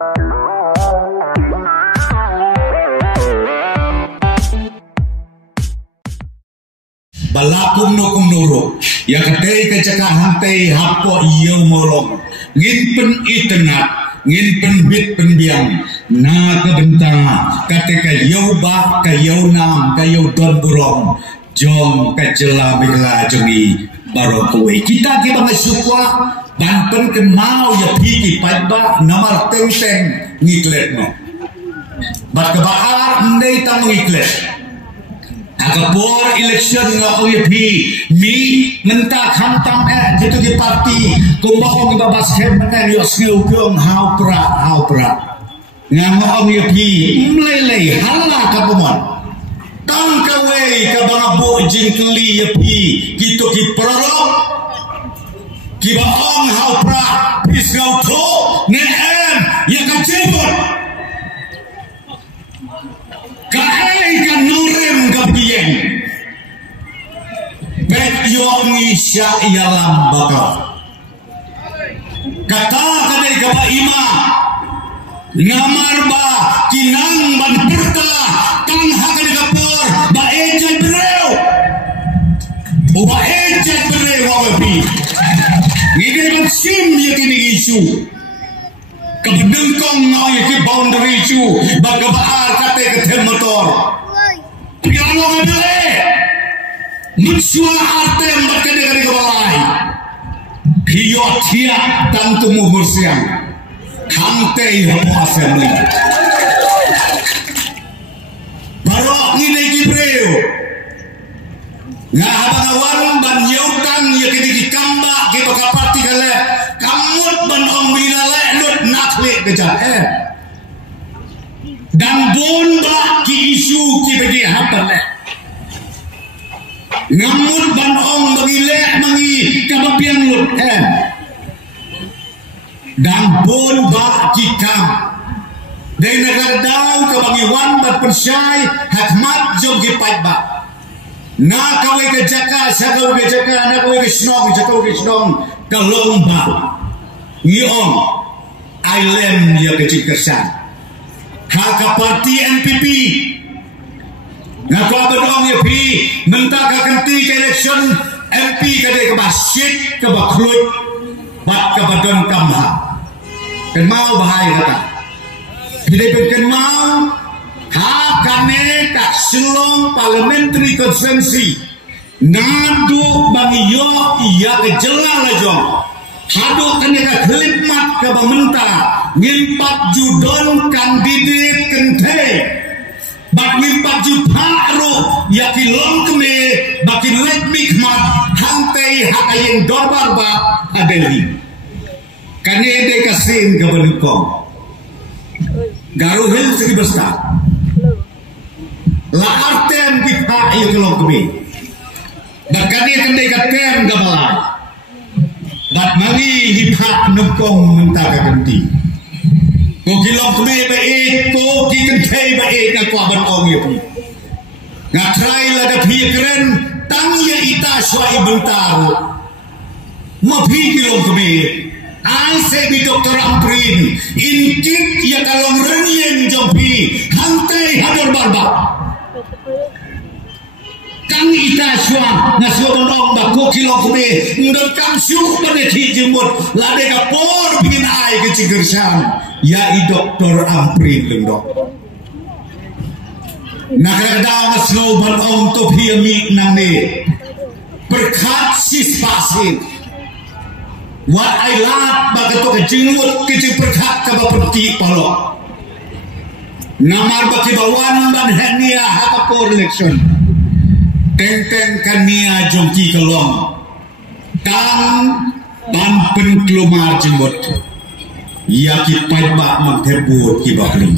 Balakum nukum nuruk yang kedai kecakah hantai hapo iyo morong ngin pen itengat ngin pen bit penbiang na kebentang ketika yau bah ke yau nam ke yau don burong jong ke jela bela jongi barokoi kita ngasukwa ban pen ke mau ya piki pada namar teng ngiklet no bat kebaar ndai tang ngiklet Agapor election nga OEP mi ngenta khantam gitu di parti kumbang ng babasket man yos ng ukong how pra nga mo OEP mlele hala ka pumon tang kaway ka mga bo jingkli yapi gitu ki prorok ki baong how pra bis ngau to ngeen ya ka jebot kahay ka nurem gabiyeng bet yung isya ialam bakal kata kadai gaba ima ngamar ba kinang ban perta tang hakan kapor ba ejan breu o ba ejan breu wabi ngide ban sim yakini isu kabendengkong ngau yaki boundary isu bagabaar kate ketem motor pialong adele mutsua atem bakade kare kabalai hiyo tia tantu muhursiang kante homo assembly barok ngine gibreo nga habang ban yautan yakini kamba ke bakapati kale kamut ban ong bilale lut nakle keja dan bomba ki isu ki bagi hapale ngamut ban ong bagi le mangi kabapian lut dan bomba ki kam dai negara daw ka bagi wan bat persyai hakmat jom ki paitba na kawai ke jaka sagau ke jaka na kawai ke snong kalomba ngiong island ya ke cikersan haka parti NPP ngaku abadong ya pi mentah ka kenti ke election MP kade ke basit ke baklut bat ke badon kamha kan mau bahaya kata tidak kan mau hakane tak silong parliamentary conferency nadu bagi yo iya ke jela lajong hado kene ka kelipmat ke bamenta ngimpat judon kandidat kente bak ngimpat juparo yaki longkme bakin lek mikmat hantai hakayeng dorbar ba adeli kane de kasin ke benukong garuhil segi besar la artem kita ayo ke longkme dan kane kende katem gabalai dat mari hipak nukong mentaka kenti ko kilong kme baik ko kikentay baik na kuaban ong yapi nga try la da pikren tang ya ita swai bentaro mapi kilong kme ay sebi Dr. Amprin inkit ya kalong renyen jompi hantay hador barba kang ita swa na swa nong ba ko kilong kme ndot kang syuk paneti jemut lade ka por pingin ay ke cigersan ya i Dr. Amprin lendok nakakadaw nga slow ban ong to piyamik nang ni berkat sispasin wat ay lat baga to ka jingmut kecing berkat ka baperti palo namar bakibawan ban henia haka por election teng kania jongki kelong tang ban pen kelumar jenggot ya ki paiba mengtebut ki bakling